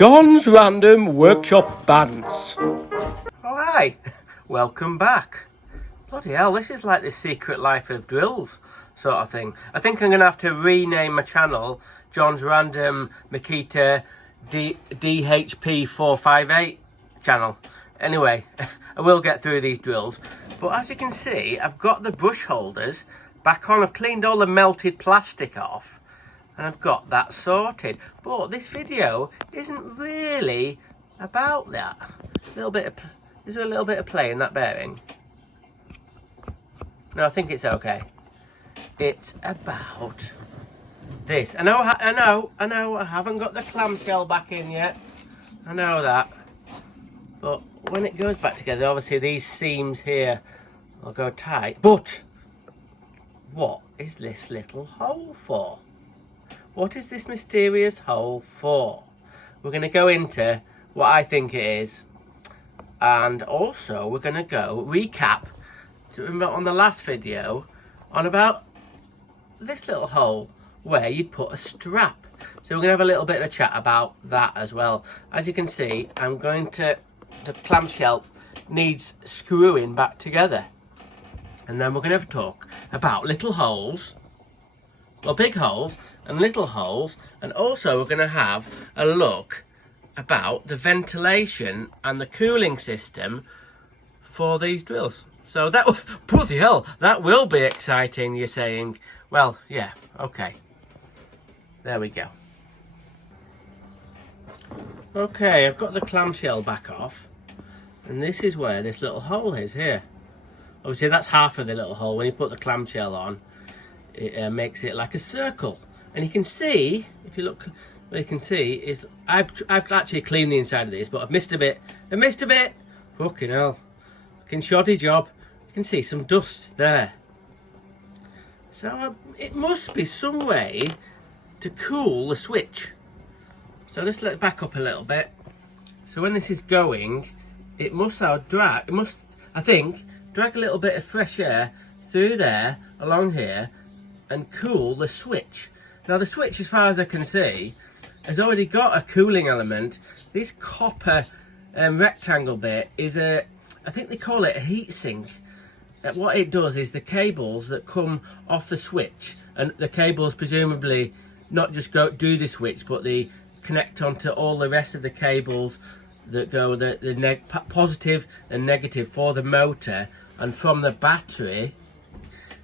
John's Random Workshop Bants. Alright, welcome back. Bloody hell, this is like the Secret Life of Drills sort of thing. I think I'm going to have to rename my channel John's Random Makita DHP458 channel. Anyway, I will get through these drills. But as you can see, I've got the brush holders back on. I've cleaned all the melted plastic off. And I've got that sorted. But this video isn't really about that. Is there a little bit of play in that bearing? No, I think it's okay. It's about this. I know, I haven't got the clamshell back in yet. I know that. But when it goes back together, obviously these seams here will go tight. But what is this little hole for? What is this mysterious hole for? We're going to go into what I think it is. And also we're going to go recap on the last video on about this little hole where you'd put a strap. So we're going to have a little bit of a chat about that as well. As you can see, the clamshell needs screwing back together. And then we're going to have a talk about little holes. Well, big holes and little holes, and also we're going to have a look about the ventilation and the cooling system for these drills. So that, bloody hell, that will be exciting, you're saying. Well, yeah, okay. There we go. Okay, I've got the clamshell back off, and this is where this little hole is here. Obviously, that's half of the little hole. When you put the clamshell on, it makes it like a circle, and you can see, if you look, what you can see is I've actually cleaned the inside of this, but I've missed a bit. Fucking hell, fucking shoddy job. You can see some dust there. So it must be some way to cool the switch. So just let it back up a little bit. So when this is going, it must drag. It must, I think, drag a little bit of fresh air through there, along here, and cool the switch. Now the switch, as far as I can see, has already got a cooling element. This copper rectangle bit is I think they call it a heat sink. What it does is the cables that come off the switch, and the cables presumably not just do the switch, but they connect onto all the rest of the cables that go the positive and negative for the motor, and from the battery.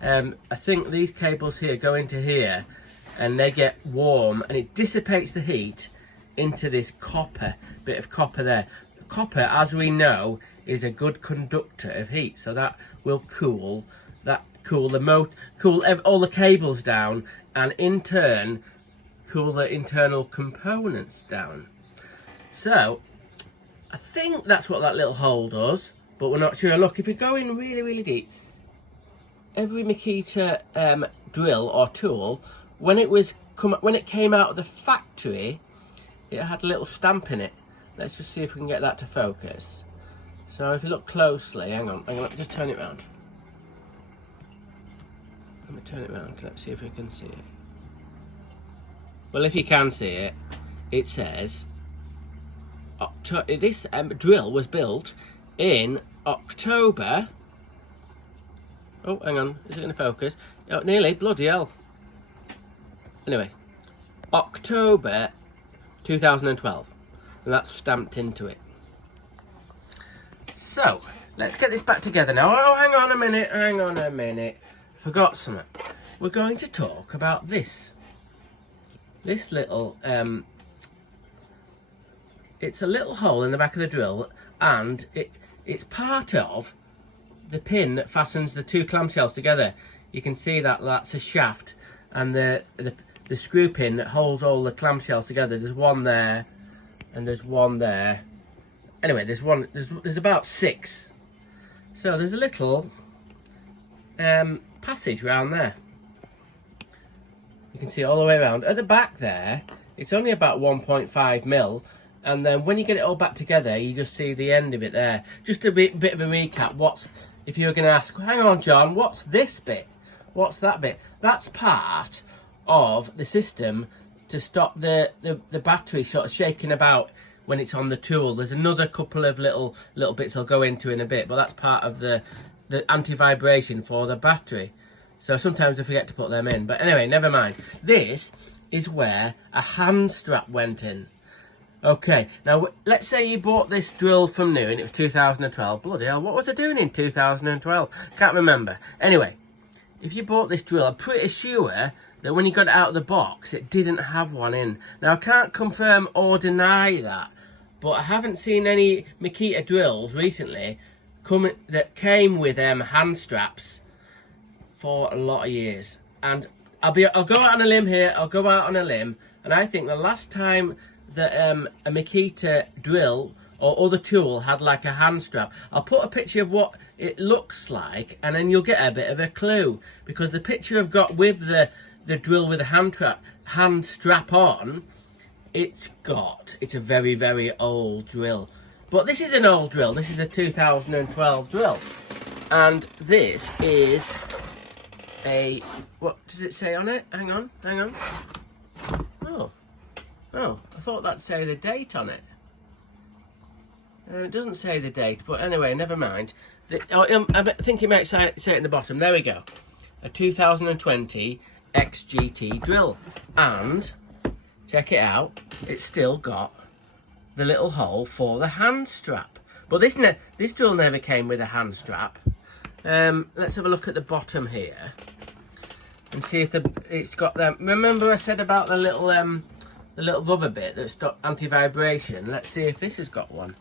I think these cables here go into here, and they get warm, and it dissipates the heat into this bit of copper there. Copper, as we know, is a good conductor of heat, so that will cool all the cables down, and in turn cool the internal components down. So I think that's what that little hole does, but we're not sure. Look, if you go in really, really deep, every Makita drill or tool, when it came out of the factory, it had a little stamp in it. Let's just see if we can get that to focus. So if you look closely, hang on, just turn it round. Let me turn it round. Let's see if we can see it. Well, if you can see it, it says this drill was built in October. Oh, hang on, is it going to focus? Oh, nearly, bloody hell. Anyway, October 2012, and that's stamped into it. So, let's get this back together now. Oh, hang on a minute. Forgot something. We're going to talk about this little, it's a little hole in the back of the drill, and it's part of the pin that fastens the two clamshells together. You can see that that's a shaft, and the screw pin that holds all the clamshells together. There's one there, and there's one there. Anyway, there's about 6. So there's a little passage around there. You can see it all the way around. At the back there, it's only about 1.5 mil. And then when you get it all back together, you just see the end of it there. Just a bit of a recap. If you were going to ask, hang on, John, what's this bit? What's that bit? That's part of the system to stop the battery sort of shaking about when it's on the tool. There's another couple of little bits I'll go into in a bit, but that's part of the anti-vibration for the battery. So sometimes I forget to put them in. But anyway, never mind. This is where a hand strap went in. Okay, now let's say you bought this drill from new and it was 2012. Bloody hell, what was I doing in 2012? Can't remember. Anyway, if you bought this drill, I'm pretty sure that when you got it out of the box, it didn't have one in. Now, I can't confirm or deny that, but I haven't seen any Makita drills recently that came with hand straps for a lot of years. And I'll go out on a limb here. I'll go out on a limb, and I think the last time that a Makita drill or other tool had like a hand strap, I'll put a picture of what it looks like, and then you'll get a bit of a clue, because the picture I've got with the drill with a hand strap on, it's a very, very old drill. But this is an old drill. This is a 2012 drill, and this is what does it say on it? Hang on. Oh, I thought that'd say the date on it. It doesn't say the date, but anyway, never mind. I think it might say it at the bottom. There we go. A 2020 XGT drill. And, check it out, it's still got the little hole for the hand strap. But this drill never came with a hand strap. Let's have a look at the bottom here and see if it's got them. Remember I said about the little rubber bit that stopped anti-vibration? Let's see if this has got one.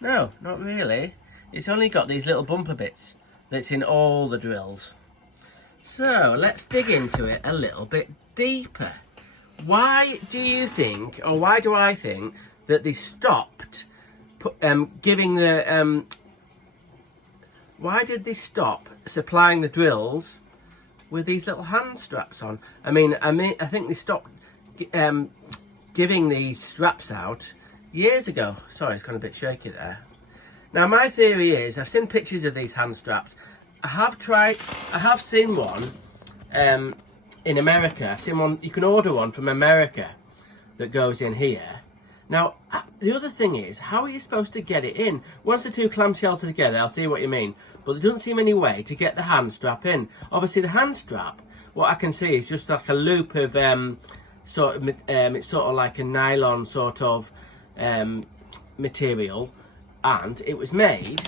No, not really. It's only got these little bumper bits that's in all the drills. So let's dig into it a little bit deeper. Why do you think, or why do I think, that they stopped giving the why did they stop supplying the drills with these little hand straps on? I think they stopped giving these straps out years ago. Sorry, it's gone a bit shaky there. Now, my theory is, I've seen pictures of these hand straps. I have seen one in America. I've seen one, you can order one from America that goes in here. Now, the other thing is, how are you supposed to get it in? Once the two clamshells are together, I'll see what you mean. But there doesn't seem any way to get the hand strap in. Obviously, the hand strap, what I can see is just like a loop of it's sort of like a nylon sort of material, and it was made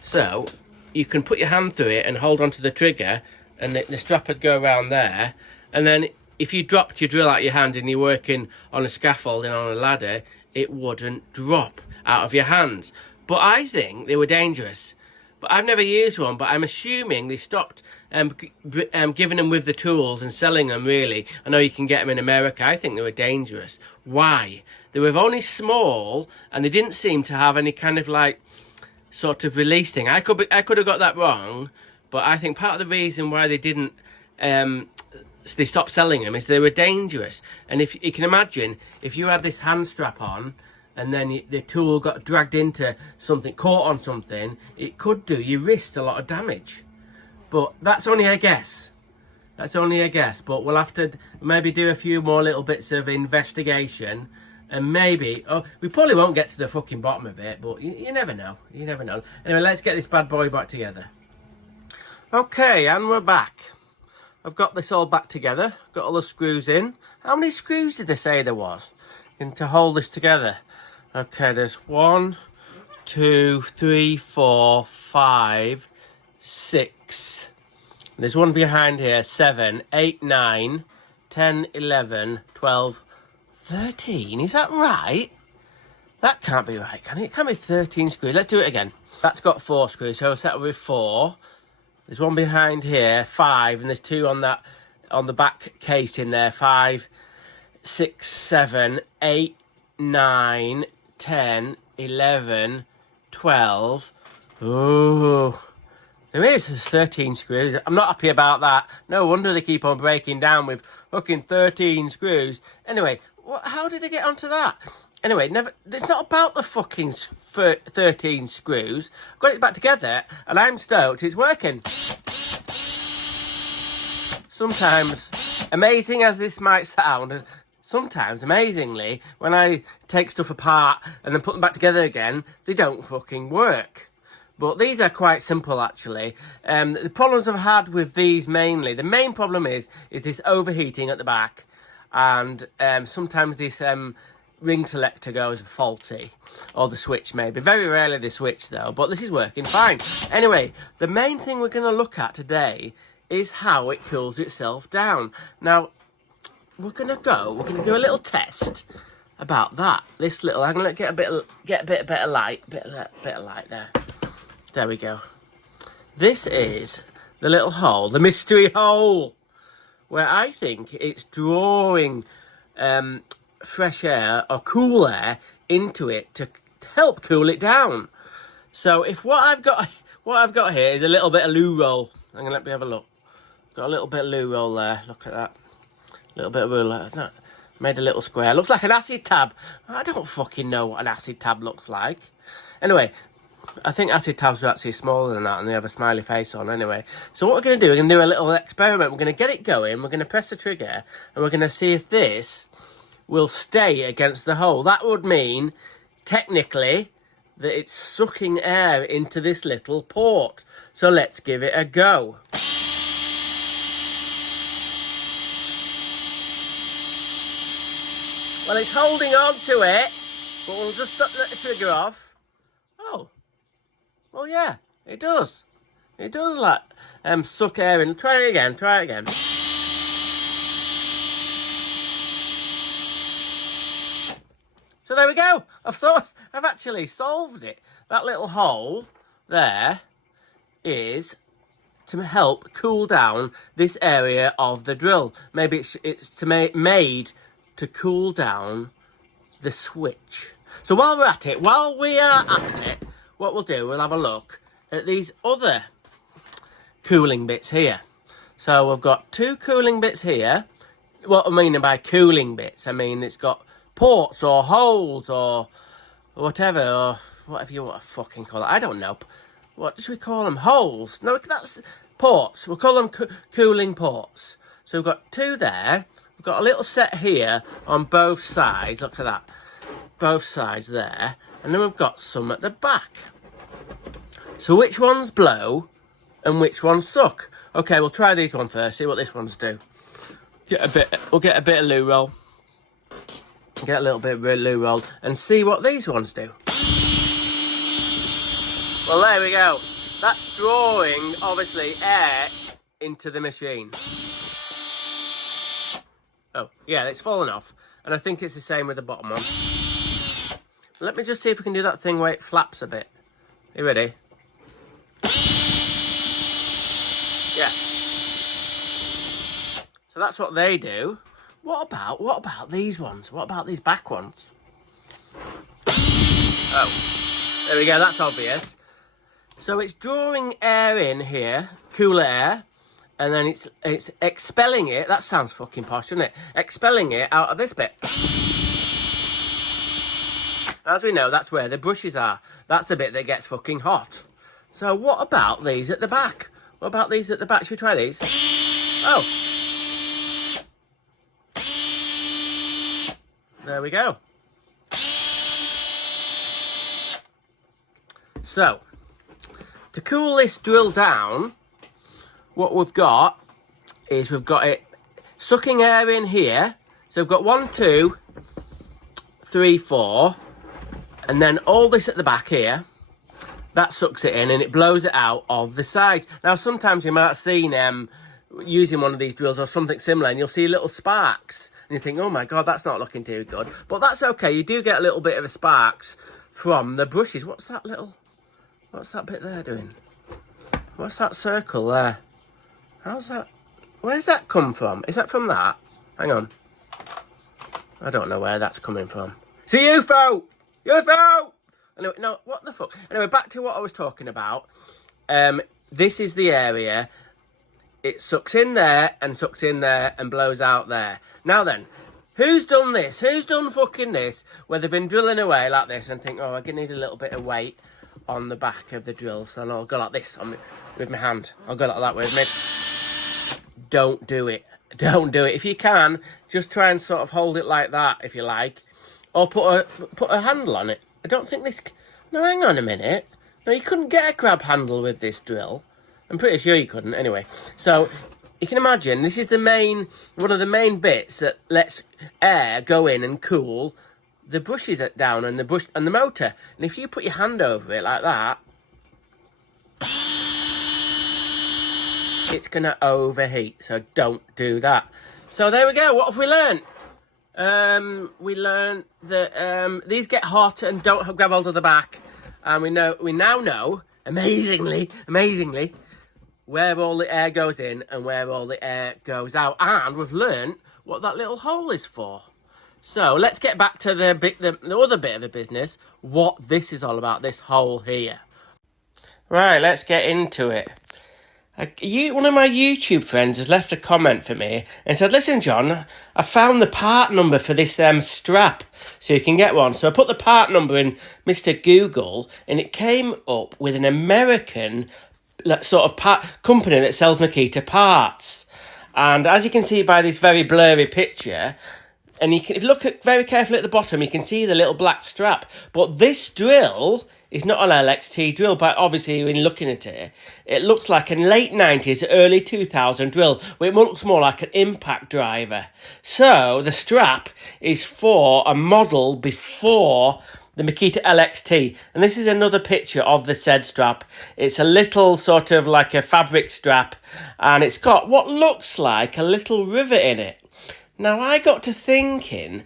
so you can put your hand through it and hold onto the trigger, and the strap would go around there, and then if you dropped your drill out of your hand and you're working on a scaffolding on a ladder, it wouldn't drop out of your hands. But I think they were dangerous. But I've never used one, but I'm assuming they stopped giving them with the tools and selling them, really. I know you can get them in America. I think they were dangerous. Why? They were only small, and they didn't seem to have any kind of like sort of release thing. I could have got that wrong, but I think part of the reason why they didn't they stopped selling them is they were dangerous. And if you can imagine, if you had this hand strap on and then the tool got dragged into something, caught on something, it could do your wrist a lot of damage. But that's only a guess. That's only a guess. But we'll have to maybe do a few more little bits of investigation. And maybe, we probably won't get to the fucking bottom of it, but you never know. You never know. Anyway, let's get this bad boy back together. Okay, and we're back. I've got this all back together. Got all the screws in. How many screws did I say there was to hold this together? Okay, there's 1, 2, 3, 4, 5, 6. There's one behind here. 7, 8, 9, 10, 11, 12, 13. Is that right? That can't be right, can it? It can't be 13 screws. Let's do it again. That's got 4 screws, so I'll settle with 4. There's one behind here, 5, and there's 2 on the back case in there. 5, 6, 7, 8, 9, 10, 11, 12. Ooh. There's 13 screws. I'm not happy about that. No wonder they keep on breaking down with fucking 13 screws. Anyway, how did I get onto that? Anyway, it's not about the fucking 13 screws. I've got it back together, and I'm stoked it's working. sometimes, amazing as this might sound, sometimes, amazingly, when I take stuff apart and then put them back together again, they don't fucking work. But these are quite simple, actually. The problems I've had with these mainly, the main problem is this overheating at the back. And sometimes this ring selector goes faulty. Or the switch, maybe. Very rarely the switch, though. But this is working fine. Anyway, the main thing we're going to look at today is how it cools itself down. Now, we're going to do a little test about that. This little, I'm going to get a bit better light. Bit of light there. There we go. This is the little hole, the mystery hole, where I think it's drawing fresh air or cool air into it to help cool it down. So if what I've got here is a little bit of loo roll. I'm gonna let me have a look. Got a little bit of loo roll there. Look at that. A little bit of ruler. Made a little square. Looks like an acid tab. I don't fucking know what an acid tab looks like. Anyway, I think acid tabs are actually smaller than that and they have a smiley face on anyway. So what we're going to do, we're going to do a little experiment. We're going to get it going, we're going to press the trigger, and we're going to see if this will stay against the hole. That would mean, technically, that it's sucking air into this little port. So let's give it a go. Well, it's holding on to it, but we'll just let the trigger off. Oh. Well, yeah, it does. It does, like, suck air in. Try it again, So there we go. I've actually solved it. That little hole there is to help cool down this area of the drill. Maybe it's made to cool down the switch. So while we are at it, what we'll do, we'll have a look at these other cooling bits here. So we've got two cooling bits here. What I mean by cooling bits, I mean it's got ports or holes or whatever, or whatever you want to fucking call it. I don't know. What should we call them? Holes? No, that's ports. We'll call them cooling ports. So we've got two there. We've got a little set here on both sides. Look at that. Both sides there. And then we've got some at the back. So which ones blow and which ones suck? Okay, we'll try these one first, see what this ones do. We'll get a bit of loo roll. Get a little bit of loo roll and see what these ones do. Well, there we go. That's drawing, obviously, air into the machine. Oh, yeah, it's fallen off. And I think it's the same with the bottom one. Let me just see if we can do that thing where it flaps a bit. Are you ready? Yeah. So that's what they do. What about these ones? What about these back ones? Oh, there we go. That's obvious. So it's drawing air in here, cooler air, and then it's expelling it. That sounds fucking posh, doesn't it? Expelling it out of this bit. As we know, that's where the brushes are. That's the bit that gets fucking hot. So what about these at the back? What about these at the back? Should we try these? Oh. There we go. So, to cool this drill down, what we've got is we've got it sucking air in here. So we've got 1, 2, 3, 4. And then all this at the back here, that sucks it in and it blows it out of the side. Now, sometimes you might have seen using one of these drills or something similar, and you'll see little sparks. And you think, oh my God, that's not looking too good. But that's okay. You do get a little bit of sparks from the brushes. What's that bit there doing? What's that circle there? How's that? Where's that come from? Is that from that? Hang on. I don't know where that's coming from. It's a UFO! UFO! Anyway, no, what the fuck? Anyway, back to what I was talking about. This is the area. It sucks in there and blows out there. Now then, who's done this? Who's done fucking this? Where they've been drilling away like this and think, oh, I need a little bit of weight on the back of the drill. So I'll go like this with my hand. I'll go like that with me. don't do it. Don't do it. If you can, just try and sort of hold it like that, if you like. Or put a handle on it. I don't think this... No, hang on a minute. No, you couldn't get a grab handle with this drill. I'm pretty sure you couldn't, anyway. So, you can imagine, this is one of the main bits that lets air go in and cool the brushes down and the motor. And if you put your hand over it like that, it's going to overheat. So don't do that. So there we go. What have we learned? We learned that these get hot and don't grab hold of the back. And we now know, amazingly, where all the air goes in and where all the air goes out. And we've learned what that little hole is for. So let's get back to the other bit of the business, what this is all about, this hole here. Right, let's get into it. One of my YouTube friends has left a comment for me and said, listen, John, I found the part number for this strap so you can get one. So I put the part number in Mr. Google and it came up with an American sort of company that sells Makita parts. And as you can see by this very blurry picture, and if you look very carefully at the bottom, you can see the little black strap. But this drill is not an LXT drill, but obviously when looking at it, it looks like a late 90s, early 2000 drill, where it looks more like an impact driver. So the strap is for a model before the Makita LXT. And this is another picture of the said strap. It's a little sort of like a fabric strap, and it's got what looks like a little rivet in it. Now, I got to thinking,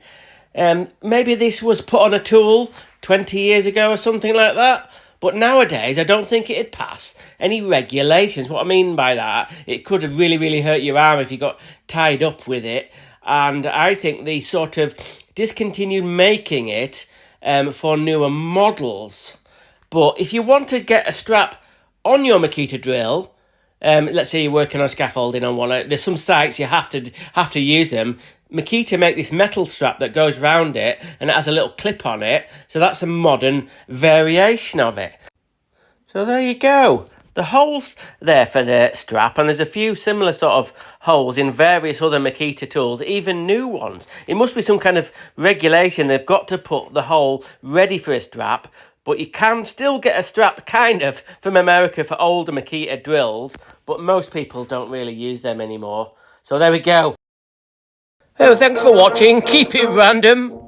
maybe this was put on a tool 20 years ago or something like that. But nowadays, I don't think it'd pass any regulations. What I mean by that, it could have really, really hurt your arm if you got tied up with it. And I think they sort of discontinued making it for newer models. But if you want to get a strap on your Makita drill, let's say you're working on scaffolding on one. There's some sites you have to use them. Makita make this metal strap that goes round it and it has a little clip on it. So that's a modern variation of it. So there you go. The holes there for the strap, and there's a few similar sort of holes in various other Makita tools, even new ones. It must be some kind of regulation. They've got to put the hole ready for a strap. But you can still get a strap, kind of, from America for older Makita drills. But most people don't really use them anymore. So there we go. Oh, thanks for watching. Keep it random.